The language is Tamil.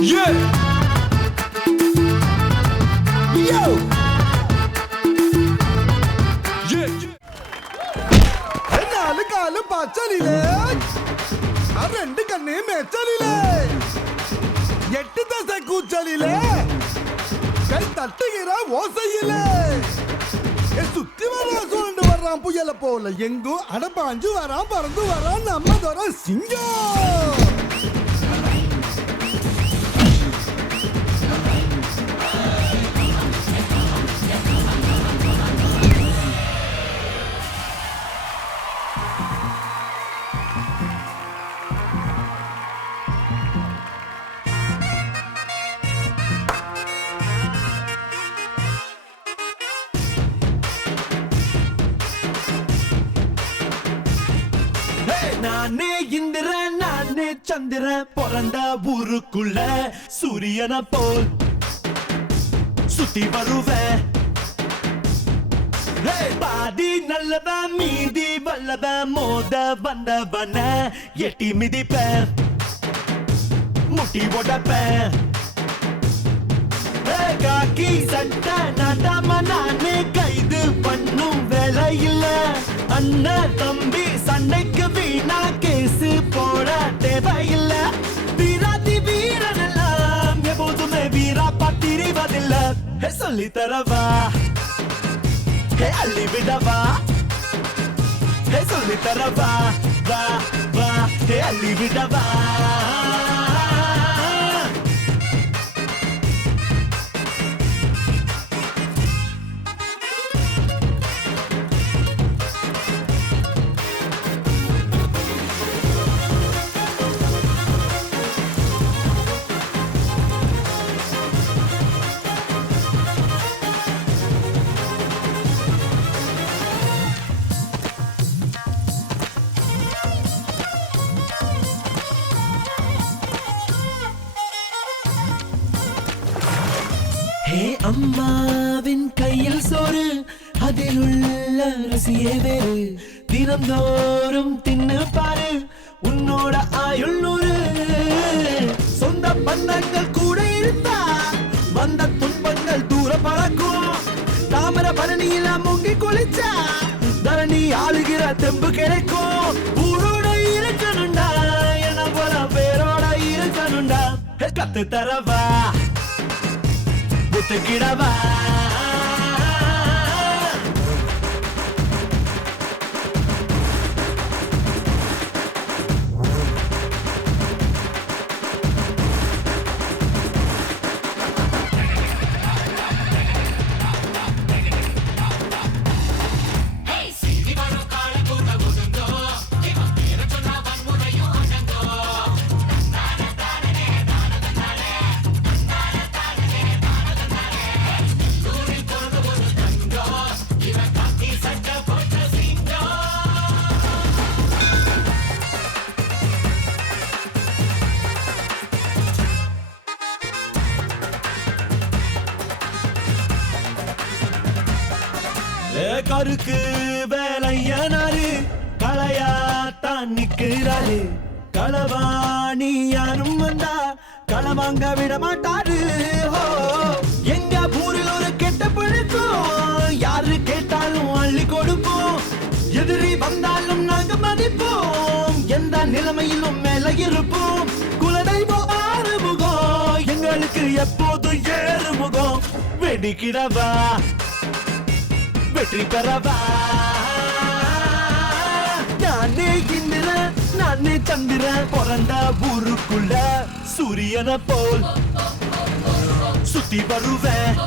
Yeah. Yo. Yeah. നാല് കാലം പച്ചലിലേ ആ രണ്ട് കണ്ണേ മെച്ചലിലേ എട്ട് ദശ കൂച്ചലിലേ கை தட்டுகிற ஓசையிலே சுத்தி வர சூழ்ந்து வர்றான் புயல போல எங்கும் அடப்பாஞ்சு வரான் பறந்து வரான் நம்ம தர சிங்கம். நானே இந்திரன் நானே சந்திரன் பிறந்த ஊருக்குள்ள சூரியன போல் சுத்தி வருவேன். பாதி நல்லவன் மீதி வல்லவன் மோத வந்தவன எட்டி மிதிப்பேன் முட்டி உடப்பேன். காக்கி சட்டை நாட்டாம நானே கைது பண்ணும் வேலை இல்ல. அண்ணன் தம்பி சண்டைக்கு வீணா கேசு போட தேவையில்ல. வீராதி வீரன் எல்லாம் எப்போதுமே வீரா பத்திரிவதில்ல. சொல்லி தரவா அள்ளி விடவா சொல்லி தரவா வா வா அள்ளி விடவா. அம்மாவின் கையில் சோறு அதில் உள்ள ருசியே வேறு. தினந்தோறும் தின்னு பாரு உன்னோட ஆயுள் நூறு. சொந்த பந்தங்கள் கூட இருந்தா வந்த துன்பங்கள் தூர பறக்கும். தாமர பரணியில முங்கி குளிச்சா தரணி ஆளுகிற தெம்பு கிடைக்கும். ஊரோட இருக்கணுண்டா என்ன போல பேரோட இருக்கணுண்டா. கத்து தரவா கிடவா கருக்கு வேலையனாரு களையாத்தான் நிக்கிறாரு. களவாணி யாரும் வந்தா களவாங்க விட மாட்டாரு. எங்க ஊரில் ஒரு கெட்ட பழக்கம் யாரு கேட்டாலும் அள்ளி கொடுப்போம். எதிரி வந்தாலும் நாங்க மதிப்போம். எந்த நிலைமையிலும் மேல இருப்போம். குலதெய்வம் ஆறுமுகம் எங்களுக்கு எப்போதும் ஏறுமுகம். வெடிக்கிடவா வெற்றி பெறவா. நானே இந்திரன் நானே சந்திரன் பிறந்த ஊருக்குள்ள சூரியன போல் சுத்தி வருவேன்.